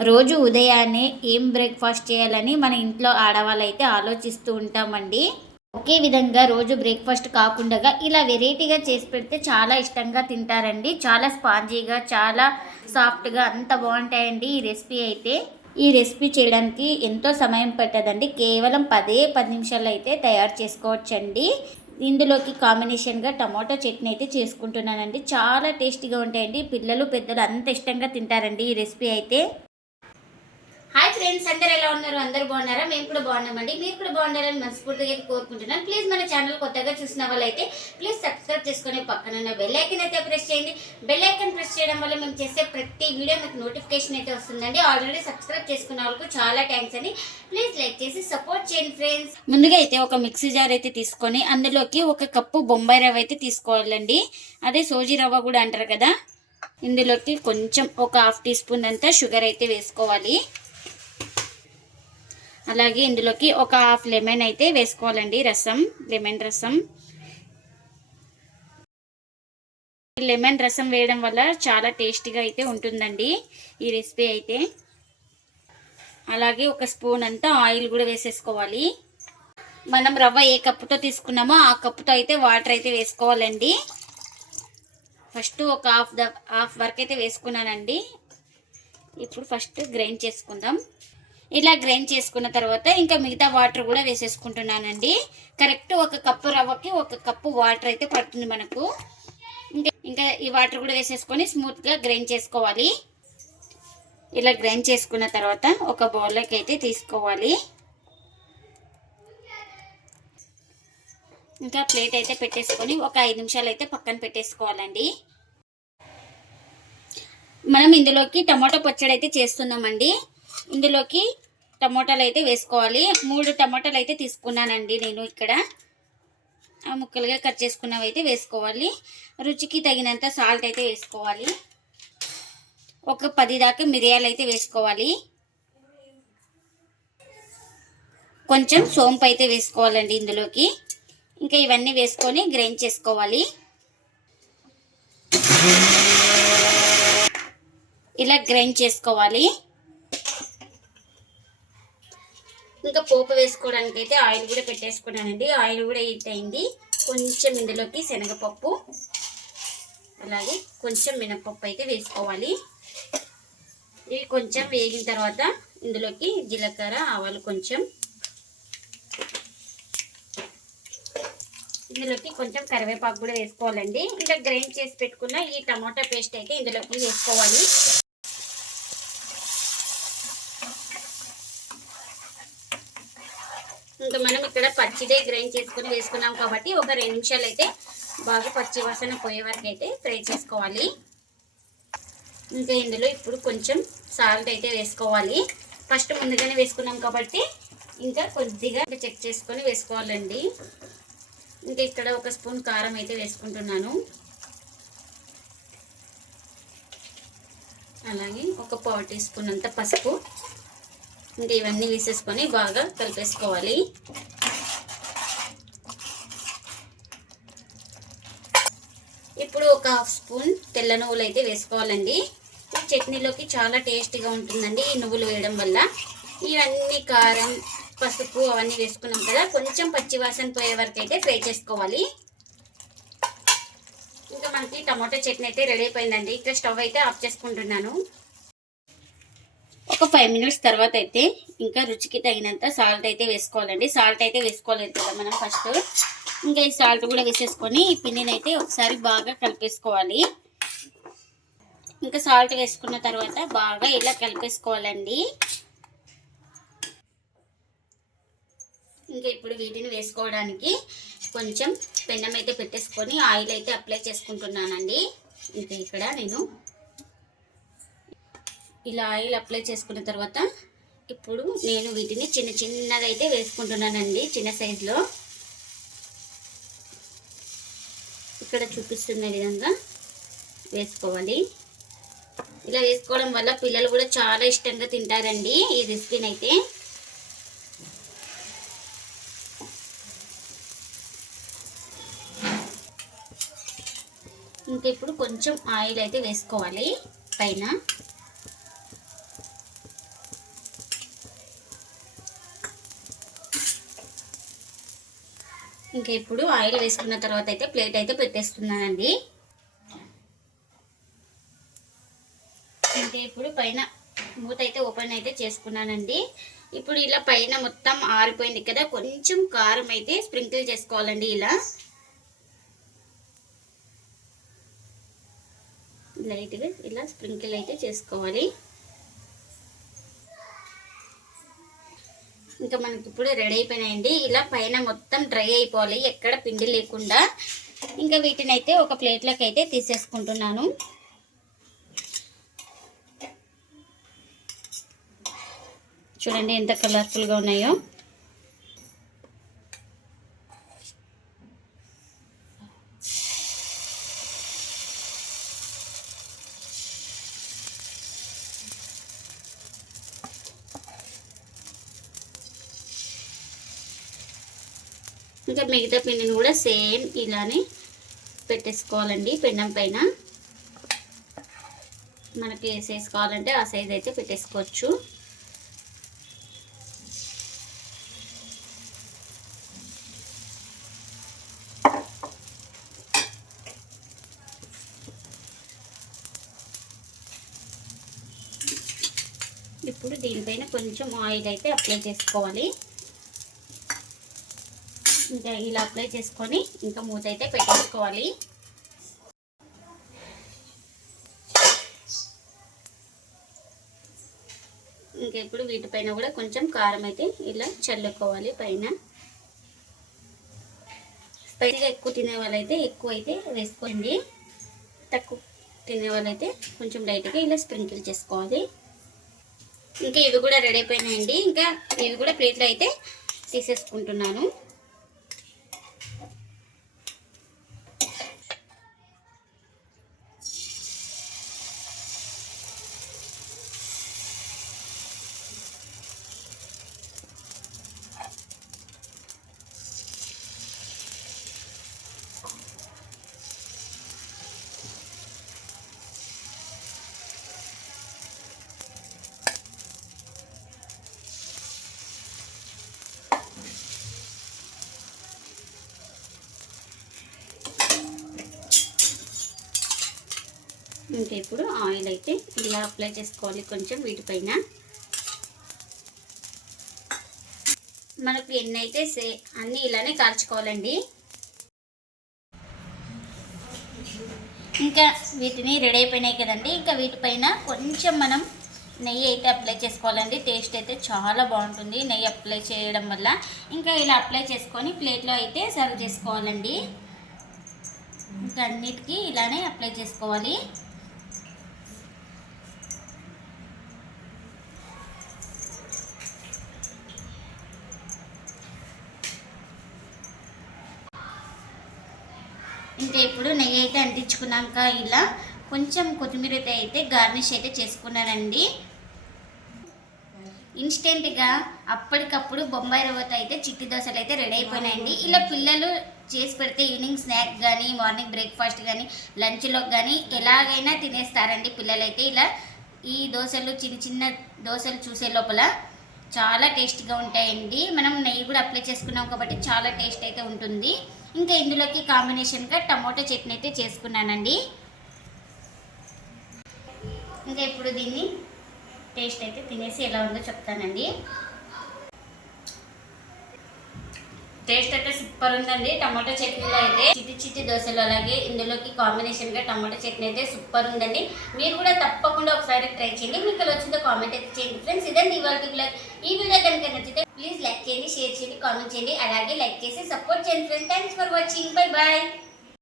రోజు ఉదయాన్నే ఏం బ్రేక్ఫాస్ట్ చేయాలని మన ఇంట్లో ఆడవాళ్ళు అయితే ఆలోచిస్తూ ఉంటామండి. ఒకే విధంగా రోజు బ్రేక్ఫాస్ట్ కాకుండా ఇలా వెరైటీగా చేసి పెడితే చాలా ఇష్టంగా తింటారండి. చాలా స్పాంజీగా చాలా సాఫ్ట్గా అంత బాగుంటాయండి ఈ రెసిపీ అయితే. ఈ రెసిపీ చేయడానికి ఎంతో సమయం పట్టదండి. కేవలం పదే పది నిమిషాలు అయితే తయారు చేసుకోవచ్చండి. ఇందులోకి కాంబినేషన్గా టమాటో చట్నీ అయితే చేసుకుంటున్నానండి. చాలా టేస్టీగా ఉంటాయండి. పిల్లలు పెద్దలు అంత ఇష్టంగా తింటారండి ఈ రెసిపీ అయితే. హాయ్ ఫ్రెండ్స్ అందరు ఎలా ఉన్నారు? అందరు బాగున్నారా? మేము కూడా బాగున్నామండి. మీరు కూడా బాగున్నారని మనస్ఫూర్తిగా అయితే కోరుకుంటున్నాను. ప్లీజ్ మన ఛానల్ కొత్తగా చూసిన వాళ్ళైతే ప్లీజ్ సబ్స్క్రైబ్ చేసుకొని పక్కన ఉన్న బెల్ ఐకన్ అయితే ప్రెస్ చేయండి. బెల్ ఐకన్ ప్రెస్ చేయడం వల్ల మేము చేసే ప్రతి వీడియో మీకు నోటిఫికేషన్ అయితే వస్తుందండి. ఆల్రెడీ సబ్స్క్రైబ్ చేసుకున్న వాళ్ళకు చాలా థ్యాంక్స్ అండి. ప్లీజ్ లైక్ చేసి సపోర్ట్ చేయండి ఫ్రెండ్స్ ముందుగా అయితే ఒక మిక్సీ జార్ అయితే తీసుకొని అందులోకి ఒక కప్పు బొంబాయి రవ్వ అయితే తీసుకోవాలండి. అదే సోజీ రవ్వ కూడా అంటారు కదా. ఇందులోకి కొంచెం ఒక హాఫ్ టీ స్పూన్ అంతా షుగర్ అయితే వేసుకోవాలి. అలాగే ఇందులోకి ఒక హాఫ్ లెమన్ అయితే వేసుకోవాలండి రసం లెమన్ రసం. లెమన్ రసం వేయడం వల్ల చాలా టేస్టీగా అయితే ఉంటుందండి ఈ రెసిపీ అయితే. అలాగే ఒక స్పూన్ అంతా ఆయిల్ కూడా వేసేసుకోవాలి. మనం రవ్వ ఏ కప్పుతో తీసుకున్నామో ఆ కప్పుతో అయితే వాటర్ అయితే వేసుకోవాలండి. ఫస్ట్ ఒక హాఫ్ ద హాఫ్ వరకు అయితే వేసుకున్నానండి. ఇప్పుడు ఫస్ట్ గ్రైండ్ చేసుకుందాం. ఇలా గ్రైండ్ చేసుకున్న తర్వాత ఇంకా మిగతా వాటర్ కూడా వేసేసుకుంటున్నానండి. కరెక్ట్ ఒక కప్పు రవ్వకి ఒక కప్పు వాటర్ అయితే పడుతుంది మనకు. ఇంకా ఇంకా ఈ వాటర్ కూడా వేసేసుకొని స్మూత్గా గ్రైండ్ చేసుకోవాలి. ఇలా గ్రైండ్ చేసుకున్న తర్వాత ఒక బౌల్లోకి అయితే తీసుకోవాలి. ఇంకా ప్లేట్ అయితే పెట్టేసుకొని ఒక ఐదు నిమిషాలు అయితే పక్కన పెట్టేసుకోవాలండి. మనం ఇందులోకి టమాటో పచ్చడి అయితే చేస్తున్నామండి. ఇందులోకి టమోటాలు అయితే వేసుకోవాలి. మూడు టమాటాలు అయితే తీసుకున్నానండి నేను ఇక్కడ. ఆ ముక్కలుగా కట్ చేసుకున్నవి అయితే వేసుకోవాలి. రుచికి తగినంత సాల్ట్ అయితే వేసుకోవాలి. ఒక పది దాకా మిరియాలు అయితే వేసుకోవాలి. కొంచెం సోంపు అయితే వేసుకోవాలండి ఇందులోకి. ఇంకా ఇవన్నీ వేసుకొని గ్రైండ్ చేసుకోవాలి. ఇలా గ్రైండ్ చేసుకోవాలి. ఇంకా పోపు వేసుకోవడానికి అయితే ఆయిల్ కూడా పెట్టేసుకున్నానండి. ఆయిల్ కూడా హీట్ అయింది. కొంచెం ఇందులోకి శనగపప్పు అలాగే కొంచెం మినపప్పు అయితే వేసుకోవాలి. ఇవి కొంచెం వేగిన తర్వాత ఇందులోకి జీలకర్ర ఆవాలు కొంచెం. ఇందులోకి కొంచెం కరివేపాకు కూడా వేసుకోవాలండి. ఇంకా గ్రైండ్ చేసి పెట్టుకున్న ఈ టమాటా పేస్ట్ అయితే ఇందులోకి వేసుకోవాలి. ఇంకా మనం ఇక్కడ పచ్చిదే గ్రైండ్ చేసుకొని వేసుకున్నాం కాబట్టి ఒక రెండు నిమిషాలు అయితే బాగా పచ్చి వాసన పోయే వరకు అయితే ఫ్రై చేసుకోవాలి. ఇంకా ఇందులో ఇప్పుడు కొంచెం సాల్ట్ అయితే వేసుకోవాలి. ఫస్ట్ ముందుగానే వేసుకున్నాం కాబట్టి ఇంకా కొద్దిగా చెక్ చేసుకొని వేసుకోవాలండి. ఇంకా ఇక్కడ ఒక స్పూన్ కారం అయితే వేసుకుంటున్నాను. అలాగే ఒక పావు టీ స్పూన్ అంత పసుపు. ఇంకా ఇవన్నీ వేసేసుకొని బాగా కలిపేసుకోవాలి. ఇప్పుడు ఒక హాఫ్ స్పూన్ తెల్ల నువ్వులు అయితే వేసుకోవాలండి. ఈ చట్నీలోకి చాలా టేస్టీగా ఉంటుందండి ఈ నువ్వులు వేయడం వల్ల. ఇవన్నీ కారం పసుపు అవన్నీ వేసుకున్నాం కదా కొంచెం పచ్చివాసన పోయే వరకు అయితే ఫ్రై చేసుకోవాలి. ఇంకా మనకి టమాటో చట్నీ అయితే రెడీ అయిపోయిందండి. ఇక్కడ స్టవ్ అయితే ఆఫ్ చేసుకుంటున్నాను. ఒక ఫైవ్ మినిట్స్ తర్వాత అయితే ఇంకా రుచికి తగినంత సాల్ట్ అయితే వేసుకోవాలండి. సాల్ట్ అయితే వేసుకోలేదు కదా మనం ఫస్ట్ ఇంకా ఈ సాల్ట్ కూడా వేసేసుకొని ఈ పిండిని అయితే ఒకసారి బాగా కలిపేసుకోవాలి. ఇంకా సాల్ట్ వేసుకున్న తర్వాత బాగా ఇలా కలిపేసుకోవాలండి. ఇంకా ఇప్పుడు వీటిని వేసుకోవడానికి కొంచెం పెన్నం అయితే పెట్టేసుకొని ఆయిల్ అయితే అప్లై చేసుకుంటున్నానండి. ఇంకా ఇక్కడ నేను ఇలా ఆయిల్ అప్లై చేసుకున్న తర్వాత ఇప్పుడు నేను వీటిని చిన్న చిన్నగా అయితే వేసుకుంటున్నానండి చిన్న సైజులో. ఇక్కడ చూపిస్తున్న విధంగా వేసుకోవాలి. ఇలా వేసుకోవడం వల్ల పిల్లలు కూడా చాలా ఇష్టంగా తింటారండి ఈ రెసిపీని అయితే. ఇంకా ఇప్పుడు కొంచెం ఆయిల్ అయితే వేసుకోవాలి పైన. ఇంకా ఇప్పుడు ఆయిల్ వేసుకున్న తర్వాత అయితే ప్లేట్ అయితే పెట్టేస్తున్నానండి. ఇంకా ఇప్పుడు పైన మూత అయితే ఓపెన్ అయితే చేసుకున్నానండి. ఇప్పుడు ఇలా పైన మొత్తం ఆరిపోయింది కదా కొంచెం కారం అయితే స్ప్రింకిల్ చేసుకోవాలండి ఇలా. లైట్గా ఇలా స్ప్రింకిల్ అయితే చేసుకోవాలి. ఇంకా మనకి ఇప్పుడు రెడీ అయిపోయినాయండి. ఇలా పైన మొత్తం డ్రై అయిపోవాలి. ఎక్కడ పిండి లేకుండా. ఇంకా వీటిని అయితే ఒక ప్లేట్లోకి అయితే తీసేసుకుంటున్నాను. చూడండి ఎంత కలర్ఫుల్గా ఉన్నాయో. ఇంకా మిగతా పిండిని కూడా సేమ్ ఇలానే పెట్టేసుకోవాలండి పెండం పైన. మనకి ఏ సైజ్ కావాలంటే ఆ సైజ్ అయితే పెట్టేసుకోవచ్చు. ఇప్పుడు దీనిపైన కొంచెం ఆయిల్ అయితే అప్లై చేసుకోవాలి. ఇంకా ఇలా అప్లై చేసుకొని ఇంకా మూత అయితే పెట్టేసుకోవాలి. ఇంకా ఇప్పుడు వీటిపైన కూడా కొంచెం కారం అయితే ఇలా చల్లుకోవాలి పైన. స్పైసీగా ఎక్కువ తినే వాళ్ళైతే ఎక్కువ అయితే వేసుకోండి. తక్కువ తినే వాళ్ళైతే కొంచెం లైట్గా ఇలా స్ప్రింకిల్ చేసుకోవాలి. ఇంకా ఇవి కూడా రెడీ అయిపోయినాయండి. ఇంకా ఇవి కూడా ప్లేట్లో అయితే తీసేసుకుంటున్నాను. ఇంకా ఇప్పుడు ఆయిల్ అయితే ఇలా అప్లై చేసుకోవాలి కొంచెం వీటిపైన. మనకు ఎన్ని అయితే సే అన్నీ ఇలానే కాల్చుకోవాలండి. ఇంకా వీటిని రెడీ అయిపోయినాయి కదండి. ఇంకా వీటిపైన కొంచెం మనం నెయ్యి అయితే అప్లై చేసుకోవాలండి. టేస్ట్ అయితే చాలా బాగుంటుంది నెయ్యి అప్లై చేయడం వల్ల. ఇంకా ఇలా అప్లై చేసుకొని ప్లేట్లో అయితే సర్వ్ చేసుకోవాలండి. ఇంకా అన్నిటికీ ఇలానే అప్లై చేసుకోవాలి. ఇంకా ఇప్పుడు నెయ్యి అయితే అంటించుకున్నాక ఇలా కొంచెం కొత్తిమీర అయితే గార్నిష్ అయితే చేసుకున్నానండి. ఇన్స్టెంట్గా అప్పటికప్పుడు బొంబాయి రవ్వతో అయితే చిట్టి దోశలు అయితే రెడీ అయిపోయినాయండి. ఇలా పిల్లలు చేసి పెడితే ఈవినింగ్ స్నాక్ కానీ మార్నింగ్ బ్రేక్ఫాస్ట్ కానీ లంచ్లో కానీ ఎలాగైనా తినేస్తారండి పిల్లలైతే. ఇలా ఈ దోశలు చిన్న చిన్న దోశలు చూసే లోపల చాలా టేస్ట్గా ఉంటాయండి. మనం నెయ్యి కూడా అప్లై చేసుకున్నాం కాబట్టి చాలా టేస్ట్ అయితే ఉంటుంది. ఇంకా ఇందులోకి కాంబినేషన్గా టమాటో చట్నీ అయితే చేసుకున్నానండి. ఇంకా ఇప్పుడు దీన్ని టేస్ట్ అయితే తినేసి ఎలా ఉందో చెప్తానండి. టేస్ట్ అయితే సూపర్ ఉందండి. టమాటో చట్నీలో అయితే చిట్టి చిట్టి దోశలు అలాగే ఇందులోకి కాంబినేషన్గా టమాటో చట్నీ అయితే సూపర్ ఉందండి. మీరు కూడా తప్పకుండా ఒకసారి ట్రై చేయండి. మీకు ఎలా వచ్చిందో కామెంట్ అయితే చేయండి. ఫ్రెండ్స్ ఇదండి ఇవాళ బ్లాగ్ ఈ వీడియో కనుక నచ్చితే ప్లీజ్ లైక్ చేయండి షేర్ చేయండి కామెంట్ చేయండి. అలాగే లైక్ చేసి సపోర్ట్ చేయండి. Friends thanks for watching bye bye